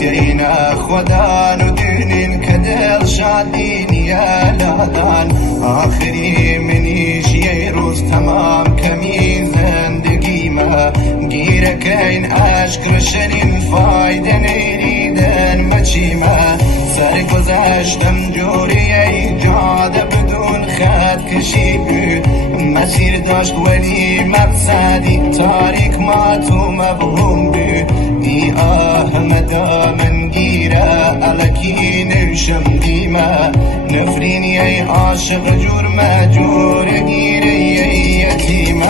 تينا خدان ودين كدل شادين يا لادان آخری منیش یه روز تمام کمی زندگی ما گیره کین عشق رشنین فایده نیریدن مچی ما سر گذشتم جوری ایجاد بدون خط کشی بود مسیر داشت ولی مقصدی تاریک ما تو مبهم بود دی آه مدامن گیره علکی نوشم دیما نفرینی ای عاشق جور مجور گیره